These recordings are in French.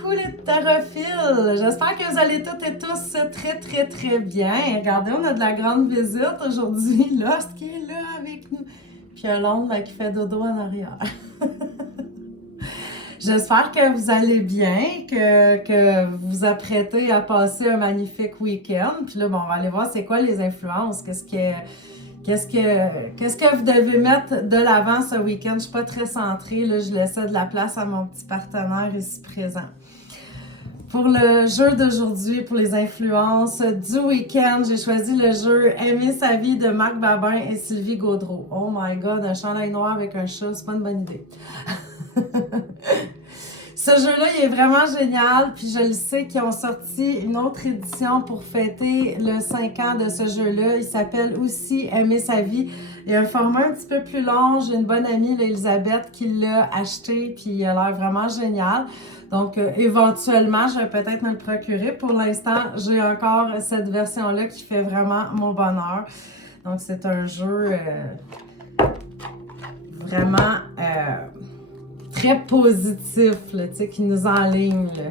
Coucou les tarophiles! J'espère que vous allez toutes et tous très bien. Regardez, on a de la grande visite aujourd'hui. Lost qui est là avec nous. Puis un l'ombre qui fait dodo en arrière. J'espère que vous allez bien, que vous vous apprêtez à passer un magnifique week-end. Puis là, bon, on va aller voir c'est quoi les influences. Qu'est-ce que vous devez mettre de l'avant ce week-end? Je ne suis pas très centrée, là, je laissais de la place à mon petit partenaire ici présent. Pour le jeu d'aujourd'hui, pour les influences du week-end, j'ai choisi le jeu Aimer sa vie de Marc Babin et Sylvie Gaudreau. Oh my god, un chandail noir avec un chat, c'est pas une bonne idée. Ce jeu-là, il est vraiment génial, puis je le sais qu'ils ont sorti une autre édition pour fêter le 5 ans de ce jeu-là. Il s'appelle aussi Aimer sa vie. Il y a un format un petit peu plus long. J'ai une bonne amie, Elisabeth, qui l'a acheté, puis il a l'air vraiment génial. Donc, éventuellement, je vais peut-être me le procurer. Pour l'instant, j'ai encore cette version-là qui fait vraiment mon bonheur. Donc, c'est un jeu vraiment très positif, là, qui nous enligne, là,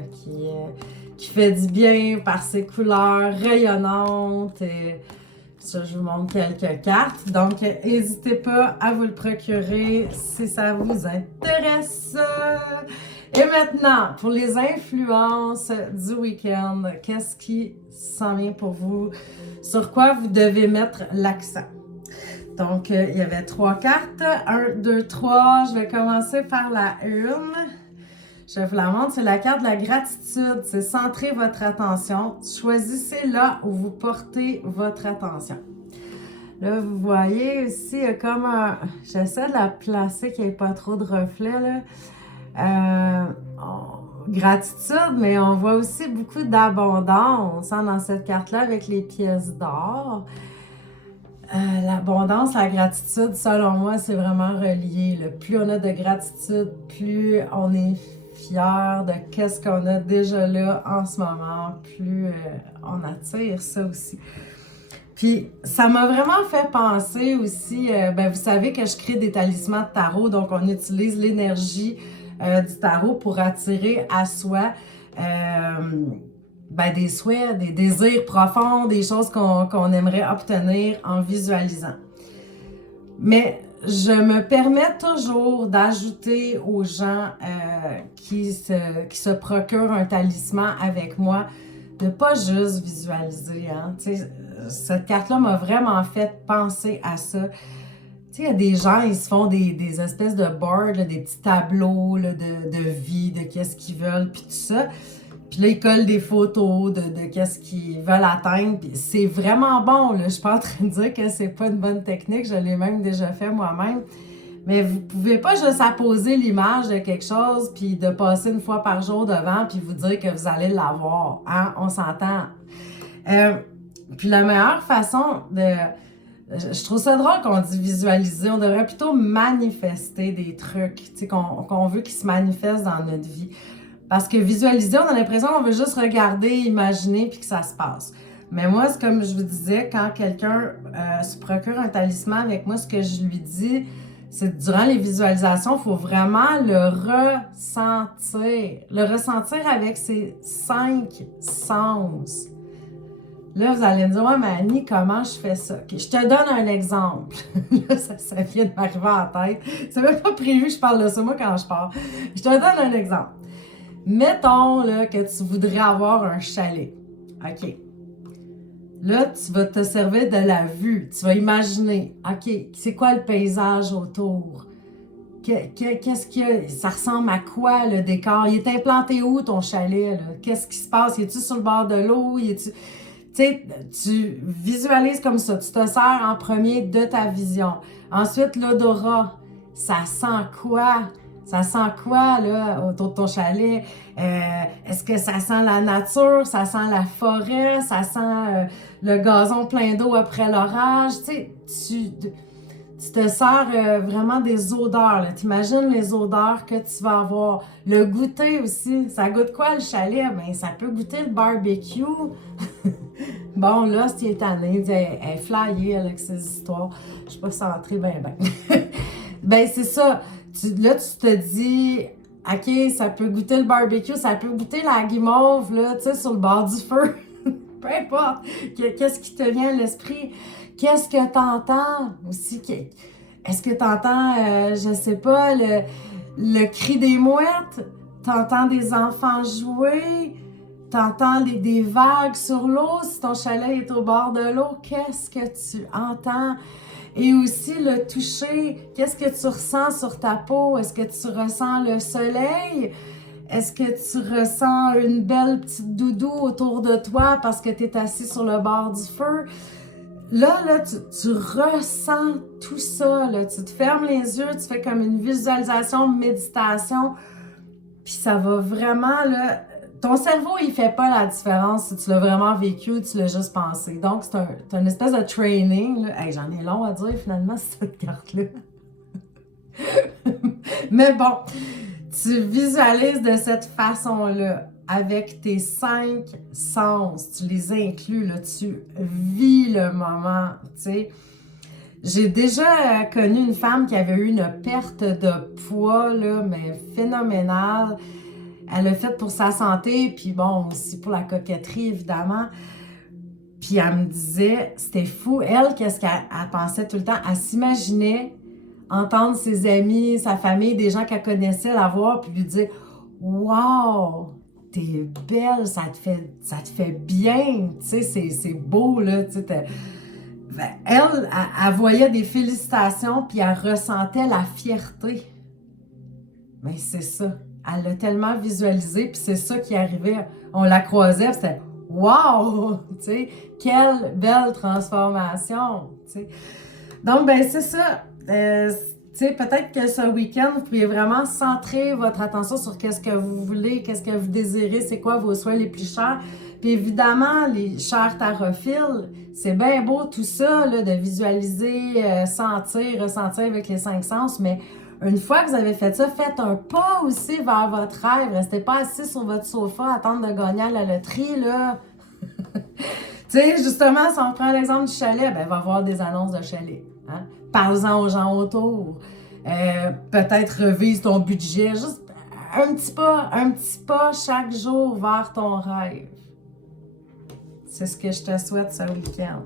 qui fait du bien par ses couleurs rayonnantes. Et ça, je vous montre quelques cartes. Donc, n'hésitez pas à vous le procurer si ça vous intéresse. Et maintenant, pour les influences du week-end, qu'est-ce qui s'en vient pour vous? Sur quoi vous devez mettre l'accent? Donc, il y avait 3 cartes. 1, 2, 3. Je vais commencer par la 1. Je vous la montre. C'est la carte de la gratitude. C'est centrer votre attention. Choisissez là où vous portez votre attention. Là, vous voyez ici, il y a comme un... J'essaie de la placer, qu'il n'y ait pas trop de reflets, là. Gratitude, mais on voit aussi beaucoup d'abondance dans cette carte-là avec les pièces d'or. L'abondance, la gratitude, selon moi, c'est vraiment relié. Là. Plus on a de gratitude, plus on est fier de qu'est-ce qu'on a déjà là en ce moment, plus on attire ça aussi. Puis, ça m'a vraiment fait penser aussi, vous savez que je crée des talismans de tarot, donc on utilise l'énergie du tarot pour attirer à soi des souhaits, des désirs profonds, des choses qu'on aimerait obtenir en visualisant. Mais je me permets toujours d'ajouter aux gens qui se procurent un talisman avec moi, de pas juste visualiser. Hein. Cette carte-là m'a vraiment fait penser à ça. Il y a des gens, ils se font des espèces de boards, là, des petits tableaux là, de vie, de qu'est-ce qu'ils veulent, puis tout ça. Puis là, ils collent des photos de qu'est-ce qu'ils veulent atteindre. Puis c'est vraiment bon, là. Je suis pas en train de dire que c'est pas une bonne technique. Je l'ai même déjà fait moi-même. Mais vous pouvez pas juste apposer l'image de quelque chose puis de passer une fois par jour devant puis vous dire que vous allez l'avoir. Hein? On s'entend. Puis la meilleure façon de... Je trouve ça drôle qu'on dit visualiser. On devrait plutôt manifester des trucs qu'on veut qu'ils se manifestent dans notre vie. Parce que visualiser, on a l'impression qu'on veut juste regarder, imaginer, puis que ça se passe. Mais moi, c'est comme je vous disais, quand quelqu'un se procure un talisman avec moi, ce que je lui dis, c'est que durant les visualisations, il faut vraiment le ressentir. Le ressentir avec ses 5 sens. Là, vous allez me dire, ouais, mais Annie, comment je fais ça? Okay, je te donne un exemple. Là, ça vient de m'arriver en tête. C'est même pas prévu que je parle de ça, moi, quand je parle. Je te donne un exemple. Mettons là, que tu voudrais avoir un chalet. OK. Là, tu vas te servir de la vue. Tu vas imaginer, OK, c'est quoi le paysage autour? Qu'est-ce qu'il y a? Ça ressemble à quoi le décor? Il est implanté où ton chalet? Là? Qu'est-ce qui se passe? Es-tu sur le bord de l'eau? Tu sais, tu visualises comme ça. Tu te sers en premier de ta vision. Ensuite, l'odorat. Ça sent quoi? Ça sent quoi, là, autour de ton chalet? Est-ce que ça sent la nature? Ça sent la forêt? Ça sent le gazon plein d'eau après l'orage? Tu sais, tu te sers vraiment des odeurs. T'imagines les odeurs que tu vas avoir. Le goûter aussi. Ça goûte quoi, le chalet? Ben, ça peut goûter le barbecue. Bon, là, si tu es tanné, il dit, elle est flyée avec ses histoires. Je suis pas centrée ben. Ben, c'est ça. Là, tu te dis, OK, ça peut goûter le barbecue, ça peut goûter la guimauve, là, tu sais, sur le bord du feu. Peu importe. Qu'est-ce qui te vient à l'esprit? Qu'est-ce que tu entends aussi? Est-ce que tu entends, je sais pas, le cri des mouettes? Tu entends des enfants jouer? Tu entends des vagues sur l'eau? Si ton chalet est au bord de l'eau, qu'est-ce que tu entends? Et aussi le toucher. Qu'est-ce que tu ressens sur ta peau? Est-ce que tu ressens le soleil? Est-ce que tu ressens une belle petite doudou autour de toi parce que tu es assis sur le bord du feu? Là, tu ressens tout ça. Là. Tu te fermes les yeux, tu fais comme une visualisation, méditation. Puis ça va vraiment, là... Ton cerveau, il fait pas la différence si tu l'as vraiment vécu ou tu l'as juste pensé. Donc, c'est une espèce de training. Là. Hey, j'en ai long à dire, finalement, cette carte-là. Mais bon, tu visualises de cette façon-là, avec tes 5 sens. Tu les inclus, là, tu vis le moment, tu sais. J'ai déjà connu une femme qui avait eu une perte de poids, là, mais phénoménale. Elle l'a fait pour sa santé, puis bon, aussi pour la coquetterie, évidemment. Puis elle me disait, c'était fou. Elle, qu'est-ce qu'elle pensait tout le temps? Elle s'imaginait entendre ses amis, sa famille, des gens qu'elle connaissait la voir, puis lui dire « Wow! T'es belle, ça te fait bien! » Tu sais, c'est beau, là. Tu sais, elle voyait des félicitations, puis elle ressentait la fierté. Mais c'est ça. Elle l'a tellement visualisé, puis c'est ça qui arrivait. On la croisait, puis c'était « Wow! » Tu sais, quelle belle transformation! Tu sais. Donc, ben c'est ça. Tu sais, peut-être que ce week-end, vous pouvez vraiment centrer votre attention sur qu'est-ce que vous voulez, qu'est-ce que vous désirez, c'est quoi vos souhaits les plus chers. Puis évidemment, les chers tarophiles, c'est bien beau tout ça, là, de visualiser, sentir, ressentir avec les 5 sens, mais une fois que vous avez fait ça, faites un pas aussi vers votre rêve. Restez pas assis sur votre sofa à attendre de gagner à la loterie, là. Tu sais, justement, si on prend l'exemple du chalet, ben, il va y avoir des annonces de chalet. Hein? Parle-en aux gens autour. Peut-être revise ton budget. Juste un petit pas chaque jour vers ton rêve. C'est ce que je te souhaite ce week-end.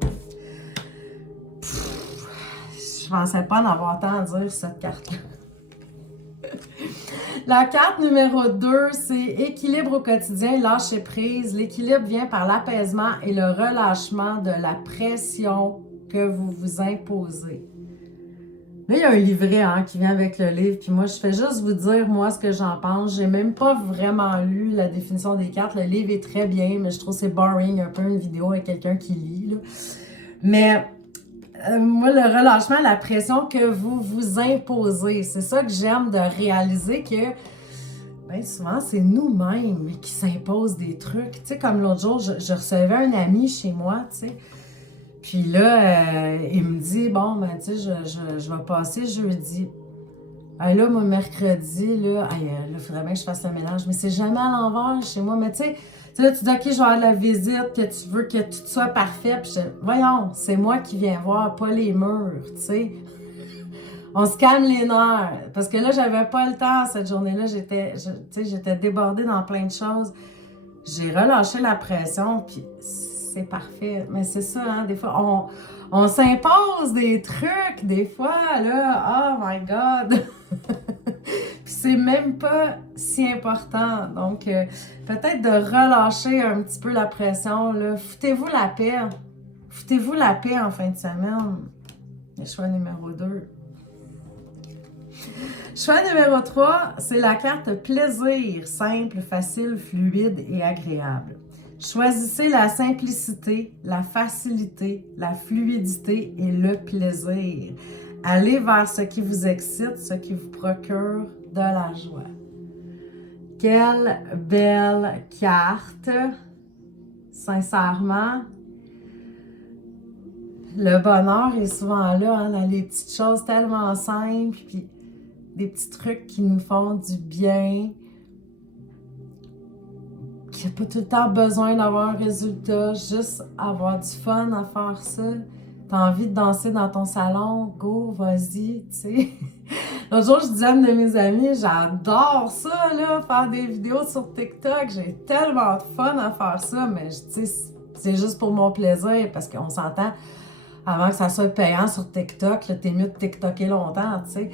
Je pensais pas en avoir tant à dire cette carte-là. La carte numéro 2, c'est équilibre au quotidien, lâcher prise. L'équilibre vient par l'apaisement et le relâchement de la pression que vous vous imposez. Là, il y a un livret qui vient avec le livre, puis moi, je fais juste vous dire, moi, ce que j'en pense. J'ai même pas vraiment lu la définition des cartes. Le livre est très bien, mais je trouve que c'est boring, un peu une vidéo avec quelqu'un qui lit. Là. Mais moi, le relâchement, la pression que vous vous imposez, c'est ça que j'aime de réaliser que bien souvent, c'est nous-mêmes qui s'imposent des trucs. Tu sais, comme l'autre jour, je recevais un ami chez moi, tu sais. Puis là, il me dit, bon, ben, tu sais, je vais passer jeudi. Là, moi, mercredi, là, il faudrait bien que je fasse le ménage. Mais c'est jamais à l'envers chez moi. Mais tu sais, là, tu dis, OK, je vais avoir de la visite, que tu veux que tout soit parfait. Puis voyons, c'est moi qui viens voir, pas les murs, tu sais. On se calme les nerfs. Parce que là, j'avais pas le temps cette journée-là. J'étais débordée dans plein de choses. J'ai relâché la pression, puis c'est parfait. Mais c'est ça, hein, des fois, on s'impose des trucs, des fois, là, oh my God! Puis c'est même pas si important. Donc, peut-être de relâcher un petit peu la pression, là. Foutez-vous la paix. Foutez-vous la paix en fin de semaine. Le choix numéro 2. Choix numéro 3, c'est la carte plaisir, simple, facile, fluide et agréable. Choisissez la simplicité, la facilité, la fluidité et le plaisir. Allez vers ce qui vous excite, ce qui vous procure de la joie. Quelle belle carte! Sincèrement, le bonheur est souvent là, dans les petites choses tellement simples, puis des petits trucs qui nous font du bien, qui n'a pas tout le temps besoin d'avoir un résultat, juste avoir du fun à faire ça. T'as envie de danser dans ton salon, go, vas-y, tu sais. L'autre jour, je disais à une de mes amies, j'adore ça, là, faire des vidéos sur TikTok. J'ai tellement de fun à faire ça, mais tu sais, c'est juste pour mon plaisir, parce qu'on s'entend, avant que ça soit payant sur TikTok, là, t'es mieux de TikToker longtemps, tu sais.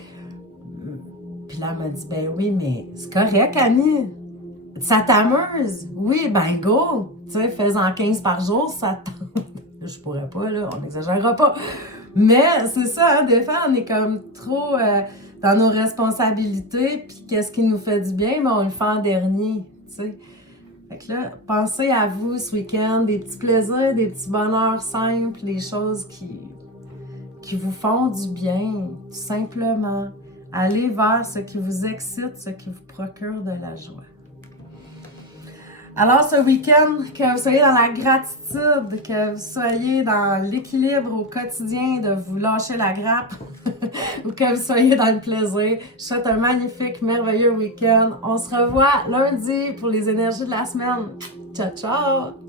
Puis là, elle m'a dit, ben oui, mais c'est correct, Annie. Ça t'amuse? Oui, ben go! Tu sais, fais-en 15 par jour, ça tente. Je pourrais pas, là, on n'exagérera pas. Mais c'est ça, hein, des fois, on est comme trop dans nos responsabilités, puis qu'est-ce qui nous fait du bien, mais on le fait en dernier, tu sais. Fait que là, pensez à vous ce week-end, des petits plaisirs, des petits bonheurs simples, des choses qui vous font du bien, tout simplement. Allez vers ce qui vous excite, ce qui vous procure de la joie. Alors, ce week-end, que vous soyez dans la gratitude, que vous soyez dans l'équilibre au quotidien de vous lâcher la grappe ou que vous soyez dans le plaisir, je souhaite un magnifique, merveilleux week-end. On se revoit lundi pour les énergies de la semaine. Ciao, ciao!